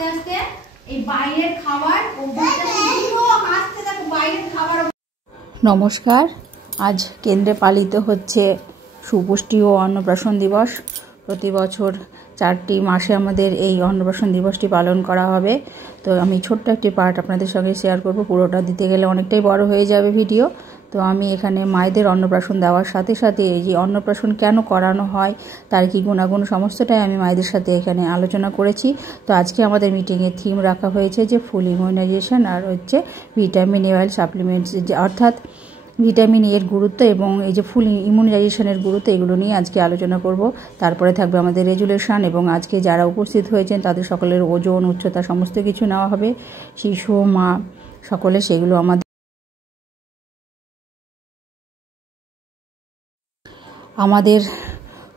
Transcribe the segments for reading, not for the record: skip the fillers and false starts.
আস্তে আস্তে এই বাইরের খাবার আস্তে দেখো বাইরের খাবার। নমস্কার, আজ কেন্দ্রে পালিত হচ্ছে সুপুষ্টি ও অন্নপ্রাশন দিবস। প্রতি বছর 4টি মাসে আমাদের এই অন্নপ্রাশন দিবসটি পালন করা হবে। তো আমি ছোট্ট একটি পার্ট আপনাদের সঙ্গে শেয়ার করব। পুরোটা দিতে গেলে অনেকটাই বড় হয়ে যাবে ভিডিও। তো আমি এখানে মায়েদের অন্নপ্রাশন দেওয়ার সাথে সাথে এই যে অন্নপ্রাশন কেন করানো হয়, তার কি গুণাগুণ, সমস্তটাই আমি মায়েদের সাথে এখানে আলোচনা করেছি। তো আজকে আমাদের মিটিংয়ের থিম রাখা হয়েছে যে ফুল ইমিউনাইজেশন আর হচ্ছে ভিটামিন এ অয়েল সাপ্লিমেন্টস, অর্থাৎ ভিটামিন এর গুরুত্ব এবং এই যে ফুল ইমিউনাইজেশনের গুরুত্ব, এগুলো নিয়ে আজকে আলোচনা করব। তারপরে থাকবে আমাদের রেজুলেশন এবং আজকে যারা উপস্থিত হয়েছেন তাদের সকলের ওজন, উচ্চতা সমস্ত কিছু নেওয়া হবে। শিশু, মা সকলে সেগুলো আমাদের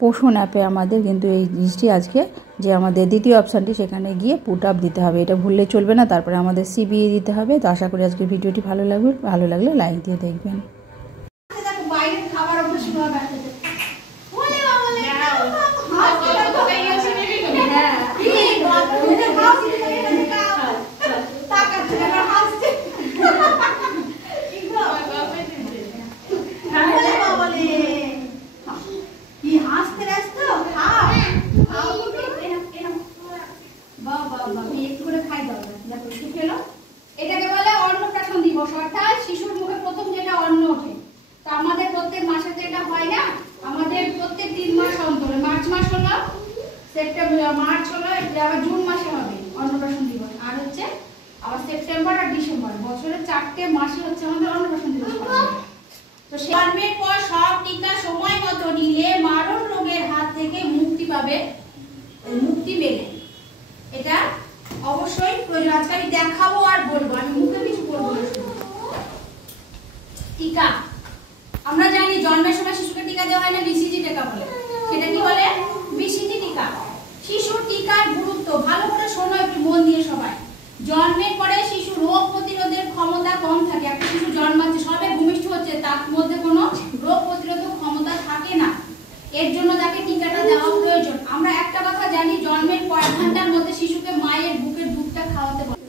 পোষণ অ্যাপে আমাদের কিন্তু এই জিনিসটি আজকে যে আমাদের দ্বিতীয় অপশানটি, সেখানে গিয়ে পুট আপ দিতে হবে, এটা ভুললে চলবে না। তারপরে আমাদের সিবিএ দিতে হবে। তো আশা করি আজকে ভিডিওটি ভালো লাগবে, ভালো লাগলে লাইক দিয়ে দেখবেন। এটাকে বলে অন্নপ্রাশন দিবস, অর্থাৎ শিশুর মুখে প্রথম যেটা অন্ন ওঠে। তো আমাদের প্রত্যেক মাসে যেটা হয় না, আমাদের প্রত্যেক 3 মাস অন্তরে, মার্চ মাস হলো, সেপ্টেম্বর, মার্চ হলো, আবার জুন মাসে হবে অন্নপ্রাশন দিবস, আর হচ্ছে আবার সেপ্টেম্বর আর ডিসেম্বর, বছরের 4টে মাসে হচ্ছে আমাদের অন্নপ্রাশন দিবস। তো জন্মের পর সব টিকা সময় মতো নিলে মারণ রোগের হাত থেকে মুক্তি পাবে, মুক্তি মেলে। এটা অবশ্যই প্রয়োজন। আজকে আমি দেখাবো আর বলবো, আমি মুখে কিছু বলবো না। টিকা আমরা জানি জন্মের সময় শিশুকে টিকা দেওয়া হয় না, বিসিজি টিকা বলে। সেটা কি বলে? বিসিজি টিকা। শিশুর টিকার গুরুত্ব ভালো করে শোনো, একটু মন দিয়ে সবাই। জন্মের পরে শিশু রোগ প্রতিরোধের ক্ষমতা কম থাকে। একটা শিশু জন্মাচ্ছে, সবে ভূমিষ্ঠ হচ্ছে, তার মধ্যে কোনো রোগ প্রতিরোধক ক্ষমতা থাকে না। এর জন্য তাকে টিকাটা দেওয়া প্রয়োজন। আমরা একটা কথা জানি, জন্মের 1 ঘন্টার মধ্যে শিশুকে মায়ের বুকের দুধটা খাওয়াতে বলে।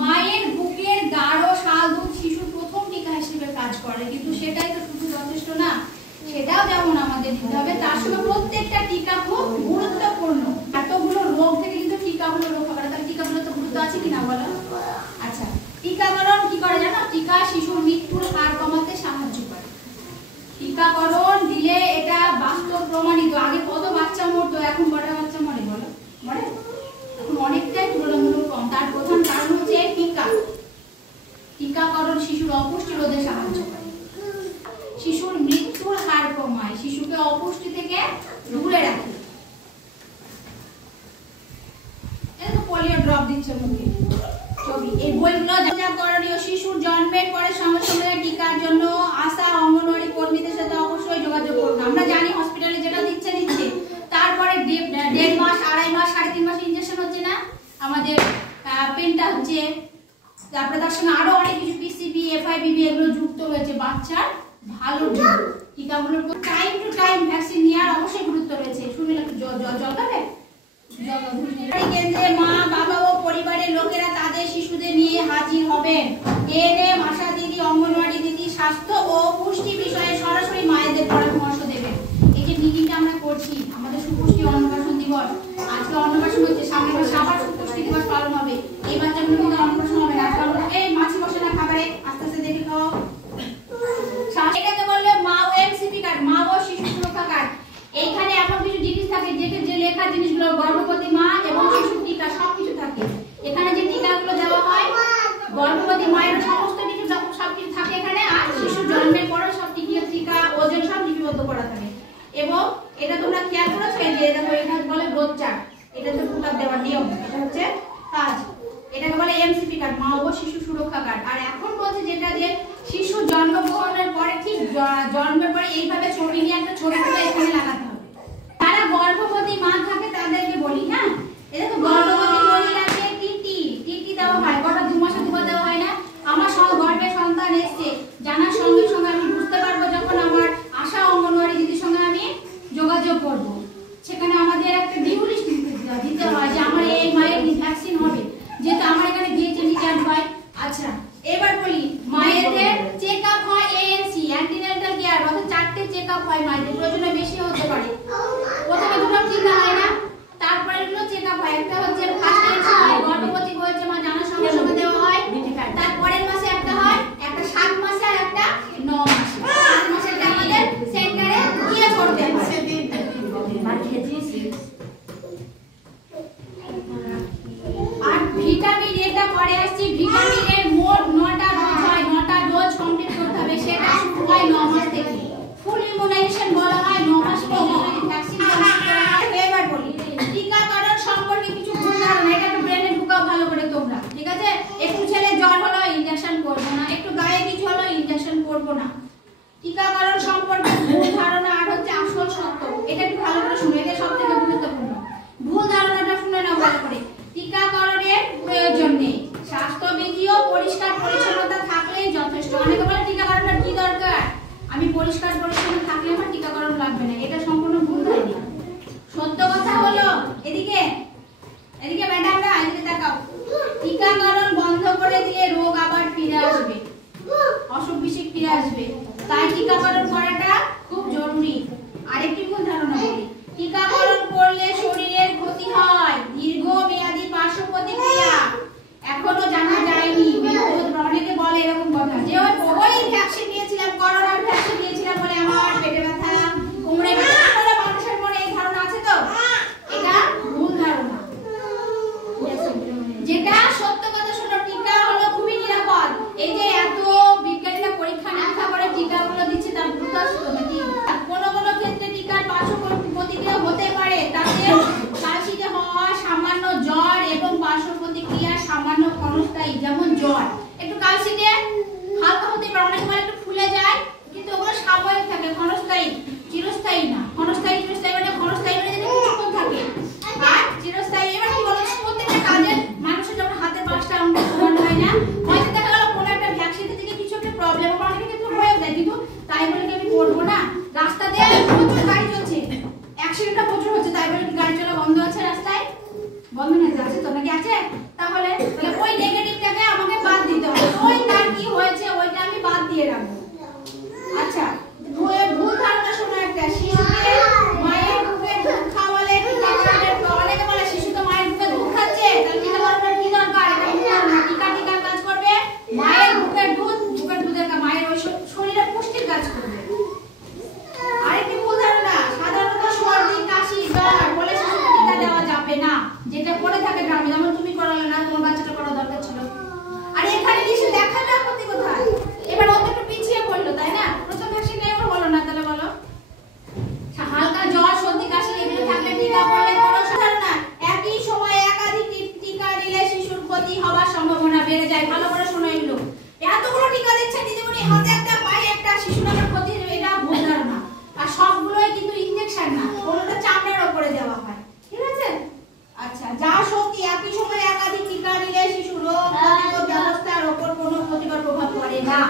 মায়ের বুকের গাঢ় শাল দুধ শিশুর প্রথম টিকা হিসেবে কাজ করে, কিন্তু সেটাই তো শুধু যথেষ্ট না, সেটাও যেমন আমাদের দিতে হবে, তার সঙ্গে প্রত্যেকটা টিকা খুব গুরুত্বপূর্ণ। এতগুলো রোগ থেকে কিন্তু টিকাগুলো রক্ষা করে, তার টিকাগুলো তো গুরুত্ব আছে কিনা বলো? আচ্ছা, টিকাকরণ কি করে জানো? টিকা শিশুর মৃত্যুর হার কমাতে সাহায্য করে। টিকাকরণ দিলে এটা বাস্তব প্রমাণিত। আগে কত বাচ্চা মরতো, এখন কটা বাচ্চা মরে বলো? মরে? এখন অনেকটাই তুলনামূলক কম। তার প্রধান কারণ হচ্ছে টিকা। টিকাকরণ শিশুর অপুষ্টি রোধে সাহায্য করে, শিশুর মৃত্যুর হার কমায়, শিশুকে অপুষ্টি থেকে দূরে রাখে। এটা তো পোলিও ড্রপ দিচ্ছে মুখে ছবি। এই বইগুলো যা করণীয়, শিশুর জন্মের পরে সঙ্গে সঙ্গে টিকার জন্য আশা অঙ্গনওয়াড়ি কর্মীদের সাথে অবশ্যই যোগাযোগ করুন। আমরা জানি হসপিটালে যেটা দিচ্ছে, তারপরে 1.5 মাস, 2.5 মাস, 3.5 মাস ইনজেকশন হচ্ছে না, আমাদের পেনটা হচ্ছে, তারপরে তার সঙ্গে আরো অনেক কিছু পিসিবি, এফআইবিবি এগুলো যুক্ত হয়েছে বাচ্চার ভালো টিকাগুলোর টাইম টু টাইম ভ্যাকসিন নেওয়ার অবশ্যই গুরুত্ব রয়েছে। শুনলে একটু জল খাবে। কেন্দ্রে মা, বাবা ও পরিবারের লোকেরা তাদের শিশুদের নিয়ে হাজির হবেন। এএনএম, আশা দিদি, অঙ্গনওয়াড়ি দিদি স্বাস্থ্য ও পুষ্টি বিষয়ে সরাসরি মায়েদের পরামর্শ দেবেন। এই যে মিটিংটা আমরা করছি, আমাদের সুপুষ্টি অন্নপ্রাশন দিবস, আজকে অন্নপ্রাশন হচ্ছে, সামনে মাসে আবার সুপুষ্টি দিবস পালন হবে। এই বাচ্চাগুলো কিন্তু অন্নপ্রাশন হবে না। এই মাছি বসে না খাবারে, আস্তে আস্তে দেখে খাও। এটাকে বললে মা ও এমসিপি কার্ড, মা ও শিশু সুরক্ষা কার্ড। এইখানে এমন কিছু জিনিস থাকে, যে লেখা জিনিসগুলো গর্ভবতী মা এবং শিশুর টিকা সবকিছু থাকে। এখানে যে টিকাগুলো দেওয়া হয়, গর্ভবতী মায়ের সমস্ত কিছু সবকিছু থাকে এখানে, আর শিশু জন্মের পরে সব টিকা, ওজন সব লিপিবদ্ধ করা থাকে। এবং এটা তোমরা খেয়াল করেছো যে দেখো, এটা বলে গ্রোথ চার্ট, এটা তো পুট আপ দেওয়ার নিয়ম, এটা হচ্ছে কাজ। এটাকে বলে এমসিপি কার্ড, মা ও শিশু সুরক্ষা কার্ড। আর এখন বলছে যেটা, যে শিশু জন্মগ্রহণের পরে, ঠিক জন্মের পরে এইভাবে ছবি নিয়ে একটা ছবি তুলে এখানে লাগাতে হবে। যারা গর্ভবতী মা থাকে তাদেরকে বলি, হ্যাঁ, এটা তো গর্ভবতী মহিলাকে টিটি দেওয়া হয়, কটা 2 মাসে 2বার দেওয়া হয় না। আমার গর্ভে সন্তান এসছে জানার সঙ্গে সঙ্গে আমি বুঝতে পারবো, যখন আমার আশা অঙ্গনওয়াড়ি দিদির সঙ্গে আমি যোগাযোগ করব, সেখানে আমাদের একটা ডিউ লিস্ট দিতে হয় যে আমার এই মায়ের ভ্যাকসিন হবে। আচ্ছা এবার বলি মায়েদের চেকআপ হয় এএনসি অ্যান্টিনেটাল কেয়ার অর্থাৎ 4টে চেকআপ হয় মায়েদের প্রয়োজন বেশি হতে পারে প্রথমে দুটো চিন্তা হয় না তারপরে হলো চেকআপ হয় একটা হচ্ছে ফার্স্ট এএনসি হয় গর্ভবতী হয়েছে মা জানার সঙ্গে সঙ্গে দেওয়া হয় তারপরের মাসে একটা হয় একটা 7 মাসে আর একটা 9 মাসে 7 মাসেরটা আমাদের সেন্টারে গিয়ে করতে হয় আর ভিটামিন এটা পরে আসছে ভিটামিনের মোট 9টা ডোজ হয় 9টা ডোজ কমপ্লিট করতে হবে সেটা শুরু হয় 9 মাস থেকে ফুল ইমিউনাইজেশন বলা হয় 9 মাস পর্যন্ত ভ্যাকসিন করা হয় এবার বলি টিকাকরণ সম্পর্কে কিছু ভুল ধারণা এটা একটু ব্রেনে ঢুকাও ভালো করে তোমরা ঠিক আছে একটু ছেলে জ্বর হলো ইনজেকশন করব না একটু গায়ে কিছু হলো ইনজেকশন করব না টিকাকরণ সম্পর্কে ভুল ধারণা আর হচ্ছে আসল সত্য এটা একটু ভালো করে শুনে এটা সবথেকে গুরুত্বপূর্ণ ভুল ধারণাটা শুনে নাও ভালো করে টিকাকরণের প্রয়োজন নেই স্বাস্থ্যবিধি ও পরিষ্কার পরিচ্ছন্নতা থাকলেই যথেষ্ট অনেকে বলে টিকাকরণের কি দরকার আমি পরিষ্কার পরিচ্ছন্ন থাকলে আমার টিকাকরণ লাগবে না এটা সম্পূর্ণ ভুল ধারণা সত্য কথা হলো এদিকে ম্যাডামরা এদিকে তাকাও টিকাকরণ বন্ধ করে দিলে রোগ আবার ফিরে আসবে অসুখ বিসুখ ফিরে আসবে তাই টিকাকরণ করাটা খুব জরুরি আরেকটি ভুল ধারণা বলি টিকাকরণ করলে শরীরের ক্ষতি হয় দীর্ঘমেয়াদী পার্শ্ব প্রতিক্রিয়া এখনো জানা যায়নি অনেকে বলে এরকম কথা যে ওই ভ্যাকসিন নিয়েছিলাম করোনার ভ্যাকসিন নিয়েছিলাম বলে আমার পেটে ব্যথা কোমরে ব্যথা বলে মানুষের মনে এই ধারণা আছে তো এটা ভুল ধারণা যেটা সত্য কথা শোনো টিকা হলো খুবই নিরাপদ এই যে এত বিজ্ঞানীরা পরীক্ষা নিরীক্ষা করে টিকাগুলো দিচ্ছে তার ভূতস্ত নাকি কোন কোন ক্ষেত্রে টিকার পার্শ্ব প্রতিক্রিয়া হতে পারে তাতে কাশিতে হওয়া সামান্য জ্বর এবং পার্শ্ব প্রতিক্রিয়া সামান্য ক্ষণস্থায়ী যেমন জ্বর একটু কাশিতে হালকা হতে পারে অনেক সময় একটু ফুলে যায় কিন্তু ওগুলো সাময়িক থাকে ক্ষণস্থায়ী চিরস্থায়ী না ক্ষণস্থায়ী মানে ক্ষণস্থায়ী মানে যেটা কিছুক্ষণ থাকে আর চিরস্থায়ী এবার কি বলো প্রত্যেকটা কাজের মানুষের যখন হাতে 5টা আঙ্গুল সমান হয় না হয়তো দেখা গেল কোনো একটা ভ্যাকসিন থেকে কিছু একটা প্রবলেম বা অনেক ক্ষেত্রে হয়ে যায় কিন্তু তাই বলে কি আমি করবো না রাস্তাতে প্রচুর গাড়ি চলছে অ্যাক্সিডেন্টটা প্রচুর হচ্ছে তাই বলে কি গাড়ি চলা বন্ধ আছে রাস্তায় বন্ধ না আছে তো নাকি আছে তাহলে ওই নেগেটিভটাকে আমাকে বাদ দিতে হবে ওই তার কি হয়েছে ওইটা আমি বাদ দিয়ে রাখবো আচ্ছা ভুল ধারণা শোনো একটা শিশুকে মায়ের বুকে দুধ খাওয়ালে টিকাকরণের অনেকে বলে শিশু তো মায়ের বুকে দুধ খাচ্ছে তাহলে টিকাকরণের কি দরকার টিকার কাজ করবে মায়ের বুকের দুধের মায়ের ওই শরীরে পুষ্টির কাজ করবে আরেকটি ভুল ধারণা সাধারণত সর্দি কাশি জ্বর বলে শিশুকে টিকা দেওয়া যাবে না যেটা করে থাকে গ্রামে যেমন তুমি করালে না তোমার বাচ্চাটা করা দরকার ছিল আর এখানে এসে দেখাটা আপত্তি কোথায় এবার অত একটু পিছিয়ে পড়লো তাই না প্রথম ভ্যাকসিন নেই ওর বলো না তাহলে বলো হালকা জ্বর সর্দি কাশি এগুলো থাকলে টিকা পড়লে কোনো ধারণা একই সময়ে একাধিক টিকা নিলে শিশুর ক্ষতি হওয়ার সম্ভাবনা বেড়ে যায় ভালো করে শোনো এগুলো এতগুলো টিকা দিচ্ছে দিদিমণি হাতে একটা পায়ে একটা শিশুর আবার ক্ষতি এটা ভুল ধারণা আর সবগুলোই কিন্তু ইনজেকশন না কোনোটা চামড়ার উপরে দেওয়া হয় ঠিক আছে আচ্ছা যা সত্যি একই সময়ে একাধিক টিকা নিলে শিশু রোগ প্রতিরোধ ব্যবস্থার উপর কোনো ক্ষতিকর প্রভাব পড়ে না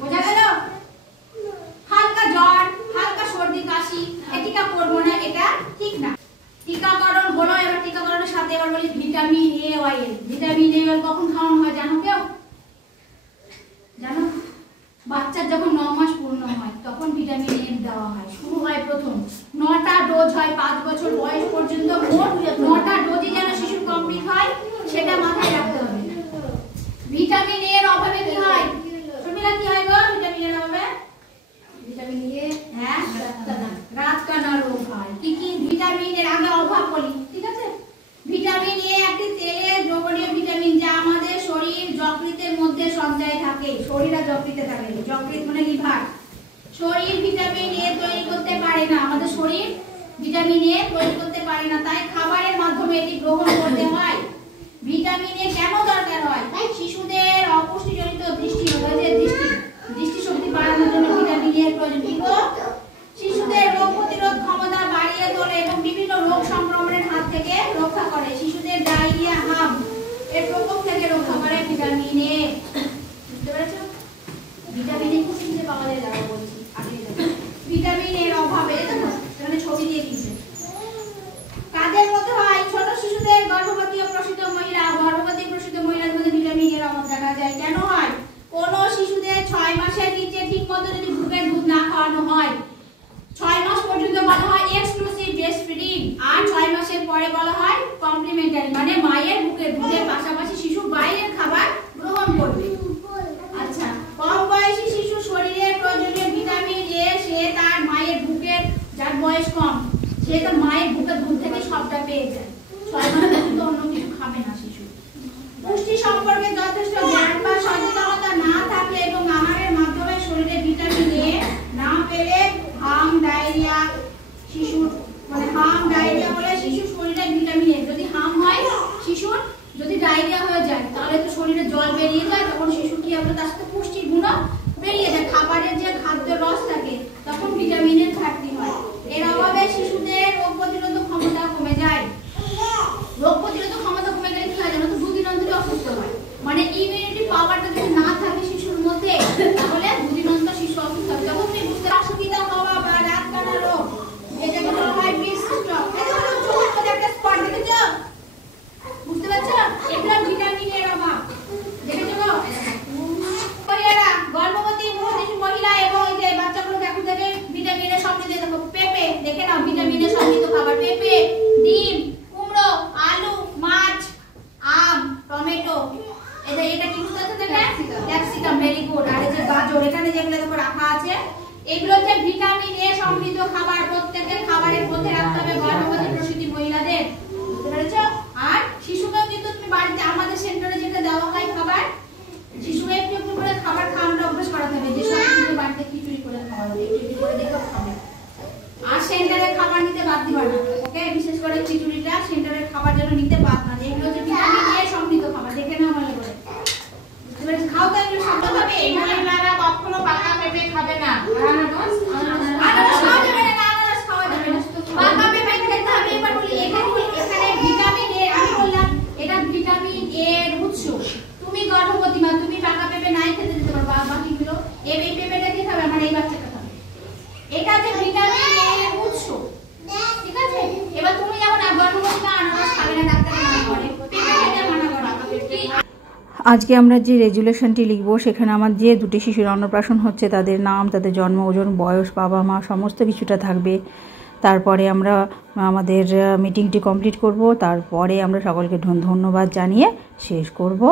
বোঝা গেল হালকা জ্বর হালকা সর্দি কাশি এই টিকা করব না এটা ঠিক না টিকাকরণ হলো এবার টিকাকরণের সাথে এবার বলি vitamin A oil vitamin A oil কখন খাওয়ানো হয় জানো কেউ জানো বাচ্চার যখন 9 মাস পূর্ণ হয় তখন ভিটামিন এ দেওয়া হয় শুরু হয় প্রথম 9টা ডোজ হয় 5 বছর বয়স পর্যন্ত মোট 9টা ডোজই যেন শিশুর কমপ্লিট হয় সেটা মাথায় রাখতে হবে ভিটামিন এর অভাবে কি হয় শর্মিলা কি হয় গো ভিটামিন এর অভাবে ভিটামিন এ হ্যাঁ রাতকানা রোগ হয় কি কি ভিটামিন এর আগে অভাব বলি ঠিক আছে ভিটামিন এ একটি তেলের দ্রবণীয় ভিটামিন যা আমাদের শরীর যকৃতের মধ্যে সঞ্চয় থাকে শরীর আর যকৃতে থাকে যকৃত মানে লিভার শরীর ভিটামিন এ তৈরি করতে পারে না আমাদের শরীর ভিটামিন এ তৈরি করতে পারে না তাই খাবারের মাধ্যমে এটি গ্রহণ করতে হয় ভিটামিন এ কেন দরকার হয় শিশুদের অপুষ্টিজনিত দৃষ্টি শক্তি বাড়ানোর জন্য ভিটামিন এর প্রয়োজন কি গো শিশুদের রোগ প্রতিরোধ ক্ষমতা বাড়িয়ে তোলে এবং বিভিন্ন রোগ সংক্রমণের হাত থেকে রক্ষা করে শিশুদের ডায়রিয়া হাম এর প্রকোপ থেকে রক্ষা করে ভিটামিন এ বুঝতে পেরেছো ভিটামিন এ কোথা পাওয়া যায় দাঁড়াও বলছি আগে ভিটামিন এর অভাবে দেখো এখানে ছবি দিয়ে দিয়েছে কাদের মধ্যে হয় ছোট শিশুদের গর্ভবতী ও যায়। কেন হয়? কোনো শিশুদের 6 মাসের নিচে ঠিকমতো যদি বুকের দুধ না খাওয়ানো হয়, 6 মাস পর্যন্ত বলা হয় এক্সক্লুসিভ ব্রেস্ট ফিডিং, আর 6 মাসের পরে বলা হয় কমপ্লিমেন্টারি, মানে মায়ের বুকের দুধের পাশাপাশি শিশু বাইরের খাবার গ্রহণ করবে। আচ্ছা, কম বয়সী শিশু শরীরে প্রয়োজনীয় ভিটামিন এ সে তার মায়ের বুকের, যার বয়স কম সে তার মায়ের বুকের দুধ থেকে সবটা পেয়ে যায়। 6 মাস পর্যন্ত অন্য কিছু খাবে না শিশু। পুষ্টি সম্পর্কে যথেষ্ট জ্ঞান বা সচেতনতা না থাকলে এবং আহারের মাধ্যমে শরীরে ভিটামিন এ না পেলে হাম ডায়রিয়া, শিশুর মানে হাম ডায়রিয়া হলে শিশুর শরীরে ভিটামিন এ যদি হাম হয়, শিশুর যদি ডায়রিয়া হয়ে যায় তাহলে তো শরীরে জল বেরিয়ে যায়, তখন শিশু কি হবে, তার সাথে পুষ্টির গুণও বেরিয়ে যায়। খাবারের যে খাদ্য রস থাকে তখন ভিটামিনের ঘাটতি হয়। এর অভাবে শিশুদের রোগ প্রতিরোধক ক্ষমতা কমে যায়। রোগ প্রতিরোধক ক্ষমতা কমে গেলে কি হয় জানো তো? দুদিনান্তরে অসুস্থ হয়। মানে ইমিউনিটি পাওয়ারটা যদি না থাকে শিশুর মধ্যে তাহলে দুদিনান্তর শিশু অসুস্থ হবে। তখন তুমি বুঝতে অসুবিধা হওয়া বা রাত কানা রোগ, এটাকে বলা হয় ব্রেস্ট স্ট্রোক। এটা হলো চোখের মধ্যে একটা স্পট, দেখেছো? বুঝতে পারছো? এটা ভিটামিন এর অভাব। দেখেছো? মহিলারা, গর্ভবতী মহিলা এবং এই যে বাচ্চাগুলো দেখো থেকে ভিটামিনের সমৃদ্ধ, দেখো পেঁপে, দেখে নাও ভিটামিনের সমৃদ্ধ খাবার, পেঁপে, ডিম, কুমড়ো, আলু, মাছ, আম, টমেটো, এটা কি বুঝতে পারছো? Capsicum, very good. আর এই যে গাজর, এখানে যেগুলো দেখো রাখা আছে, এগুলো হচ্ছে ভিটামিন এ সমৃদ্ধ খাবার। প্রত্যেকের খাবারের মধ্যে রাখতে হবে গর্ভবতী প্রসূতি মহিলাদের, বুঝতে পেরেছো? আর শিশুকেও কিন্তু তুমি বাড়িতে আমাদের সেন্টারে যেটা দেওয়া হয় খাবার, শিশুকে একটু একটু করে খাবার খাওয়ানোর অভ্যাস করাতে হবে। যে সব শিশু বাড়িতে খিচুড়ি করে খাওয়ানো, একটু একটু করে দেখো খাবে। আর সেন্টারে খাবার নিতে বাদ দিবা না, ওকে? বিশেষ করে খিচুড়িটা সেন্টারের খাবার যেন নিতে বাদ না। এগুলো হচ্ছে ভিটামিন এ সমৃদ্ধ খাবার, দেখে নাও ভালো করে। বুঝতে পেরেছো? খাও তো, এগুলো সব খাবে। এই মহিলারা কখনো পাকা পেঁপে খাবে না। আনারস খাওয়া যাবে না, আনারস খাওয়া যাবে না, পাকা পেঁপে খেতে হবে। এবার বলি এখানে ভিটামিন এ, আমি বললাম এটা ভিটামিন এর উৎস। তুমি গর্ভবতী মা, তুমি পাকা পেঁপে নাই খেতে দিতে পারবা, বাকিগুলো এই পেঁপেটা কি খাবে? আমার এই বাচ্চাটা খাবে। এটা যে ভিটামিন এর উৎস, ঠিক আছে? এবার তুমি যেমন গর্ভবতী মা আনারস খাবে না, ডাক্তার মানা করে, পেঁপে খেতে মানা করে। আজকে আমরা যে রেজুলেশনটি লিখব সেখানে আমার যে দুটি শিশুর অন্নপ্রাশন হচ্ছে তাদের নাম, তাদের জন্ম, ওজন, বয়স, বাবা মা সমস্ত কিছুটা থাকবে। তারপরে আমরা আমাদের মিটিংটি কমপ্লিট করব। তারপরে আমরা সকলকে ধন্যবাদ জানিয়ে শেষ করব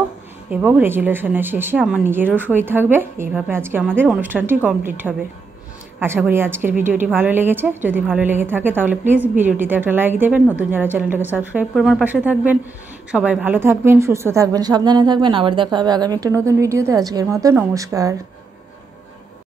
এবং রেজুলেশনের শেষে আমার নিজেরও সই থাকবে। এইভাবে আজকে আমাদের অনুষ্ঠানটি কমপ্লিট হবে। আশা করি আজকের ভিডিওটি ভালো লেগেছে। যদি ভালো লেগে থাকে তাহলে প্লিজ ভিডিওটিতে একটা লাইক দেবেন। নতুন যারা চ্যানেলটাকে সাবস্ক্রাইব করে আমার পাশে থাকবেন। সবাই ভালো থাকবেন, সুস্থ থাকবেন, সাবধানে থাকবেন। আবার দেখা হবে আগামী একটা নতুন ভিডিওতে। আজকের মতো নমস্কার।